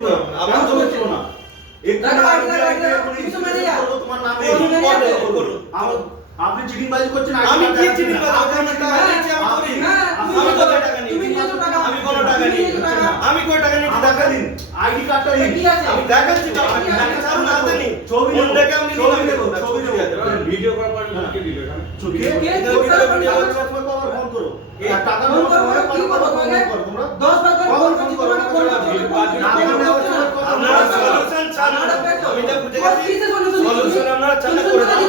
আমার তো বলছি না তোমার নামে আপনি চিটিং বাজি করছেন। আমি কি চিটিং বাজি? আপনার টাকা নিয়েছি আমি করি। আমি কত টাকা নিয়েছি? আমি কোন টাকা নিয়েছি? আমি কত টাকা নিয়েছি? টাকা দিন। আইডি কার্ডটা দিন। আমি দেখাচ্ছি তো আমি টাকা ছাড়ুন হাতে নি। ছবি কোন টাকা আমি ছবি দেব? ছবি দেব। ভিডিও করার পর কে দিল এখানে? ছবি ভিডিও ফোন করো। এই টাকা ফোন করো, দেওয়ার কি সময় করবো? করো তোমরা 10 বার করে ফোন করছি, তোমাকে ফোন করছি, আপনারা সলিউশন চান। আমি যা বুঝে গেছি সলিউশন আপনারা চান না করে দাও।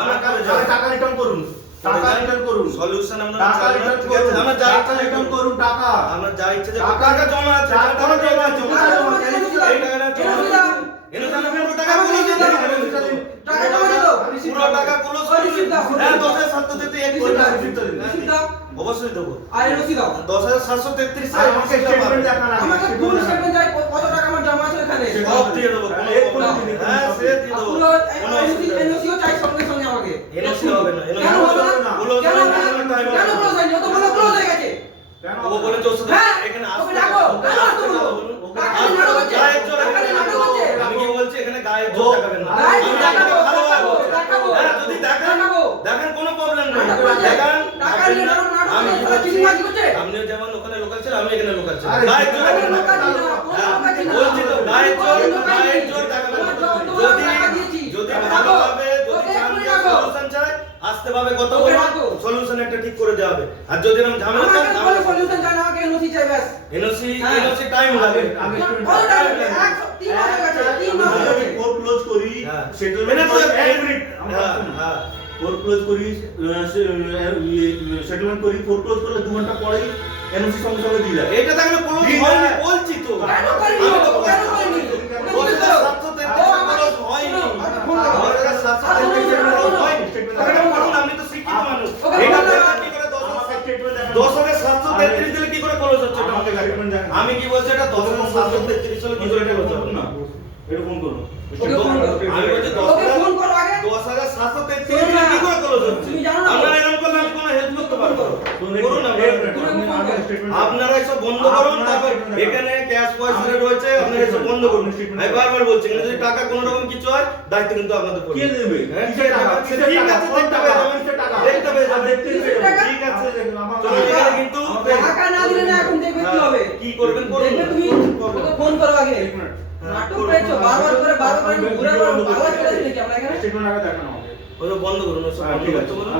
আমরা কাজ টাকা রিটার্ন করুন। টাকা রিটার্ন করুন। সলিউশন আমরা টাকা চান না। রিটার্ন ঠিক আছে করুন। আমরা যা টাকা রিটার্ন করুন। টাকা আমরা যা ইচ্ছে যে টাকা টাকা জমা আছে টাকা জমা আছে। এই টাকাটা জমা এনে জানা পুরো টাকা গুলো দিন টাকা জমা দিও। পুরো টাকা গুলো হ্যাঁ 10733 এক কোটি টাকা দিন অবশ্যই দেব আর রসিদ দাও। 10733 এ আমাকে স্টেটমেন্ট দেখান আগে। আমাকে ফুল স্টেটমেন্ট চাই, কত টাকা আমার জমা আছে এখানে। সব দিয়ে দেবো কোনো হ্যাঁ সে দিয়ে দেবো পুরো কোনো এনওসিও চাই সঙ্গে সঙ্গে আমাকে। এনওসি হবে না কেন হবে না? গুলো কেন হবে না? টাইম কেন ক্লোজ হয়নি? ও তো বলে ক্লোজ হয়ে গেছে। কেন ও বলে 400 হ্যাঁ, এখানে ওকে আসতে ডাকো। কেন আসতে আসতে বলো? বলুন। টাকা দিয়ে নাটক হচ্ছে। গায়ের জোর টাকা দিয়ে নাটক হচ্ছে। আমি কি বলছি এখানে গায়ের জোর দেখাবেন না গায়ের জোর আমি দেখাবো, আপনাকে ভালোভাবে বলছি। দেখাবো। হ্যাঁ যদি দেখেন দেখাবো। দেখেন কোনো প্রবলেম নেই নাটক করছে। দেখেন টাকা নিয়ে নাটক আমি কি করছে, বলছি চিটিংবাজি করছে। আপনিও যেমন ওখানে লোকাল ছিল আমি এখানে লোকাল ছিল আরে, গায়ের জোর কোনো দেখাবেন না। লোকাল ছিল না, কোনো হ্যাঁ, লোকাল ছিল না। বলছি তো গায়ের জোর কোনো লোকাল গায়ের নেই। জোর দেখাবেন না। তোমার যদি টাকা দিয়েছি। যদি টাকা ভালোভাবে দাও। যদি ওকে চান এক্ষুনি যে রাখো। সলিউশন চাই আসতে ভাবে কত ওকে বড় রাখো। সলিউশন একটা ঠিক করে দেওয়া হবে আর যদি এরকম ঝামেলা চান আমাকে কোনো সলিউশন চাই না, আমাকে এনওসি চাই ব্যাস। এনওসি হ্যাঁ। এনওসি টাইম লাগে আমি কত টাকা লাগবে? 3 মাস হয়ে গেছে, 3 মাস হয়ে গেছে। কোড ক্লোজ করি হ্যাঁ। সেটেলমেন্ট এটা তো এক মিনিট হ্যাঁ হ্যাঁ কোড ক্লোজ করি সেটেলমেন্ট করি। কোড ক্লোজ করলে 2 ঘন্টা পরেই এনওসি সঙ্গে সঙ্গে দিয়ে যায়। এটা তাহলে কোনো ঠিক হয়নি আছে। বলছি তো কেন করিনি? আমি তো কেন বলছি। করিনি? ওকে জিজ্ঞেস করো। 733 হয়নি ফোন করো। আমার কাছে 733 হয়নি তাহলে বলুন আপনি তো শিক্ষিত মানুষ ওকে এটা বলো না। দেখেন কি করে 10,733 দিলে কি করে ক্লোজ হচ্ছে এটা আমাকে দেখান। আমি কি বলছি এটা 10,733 হলে কি করে ক্লোজ হবে না এটা ফোন করুন। ওকে ফোন করো। আমি বলছি ওকে ফোন করো আগে। 10,733 শোনো দিলে না। কি করে ক্লোজ হচ্ছে তুমি জানো না? আপনারা এরকম করলে আমি কোনো হেল্প করতে পারবো না। করুন আপনারা আপনারা এসব বন্ধ করুন তারপর এখানে ক্যাশ পয়সা রয়েছে আপনারা এসব বন্ধ করুন আমি বারবার বলছি এখানে যদি টাকা কোনো রকম কিছু হয় দায়িত্ব কিন্তু আপনাদের পড়বে কে দেবে? হ্যাঁ, কিসের টাকা? ঠিক আছে দেখতে পেয়ে যাবেন কিসের টাকা? দেখতে পেয়ে যাবেন দেখতে পেয়ে যাবেন। টাকা? ঠিক আছে দেখুন আমার চলো এখানে কিন্তু টাকা না দিলে না এখন দেখবে কি হবে। কি করবেন করুন দেখবে তুমি ওকে ফোন করো আগে। নাটক পেয়েছো বারবার করে ঘুরে ঘুরে পাগলা চলে যাবে কি আমরা এখানে। স্টেটমেন্ট আগে দেখানো হবে। ওটা বন্ধ করুন ওসব বন্ধ ঠিক করতে আছে। বলুন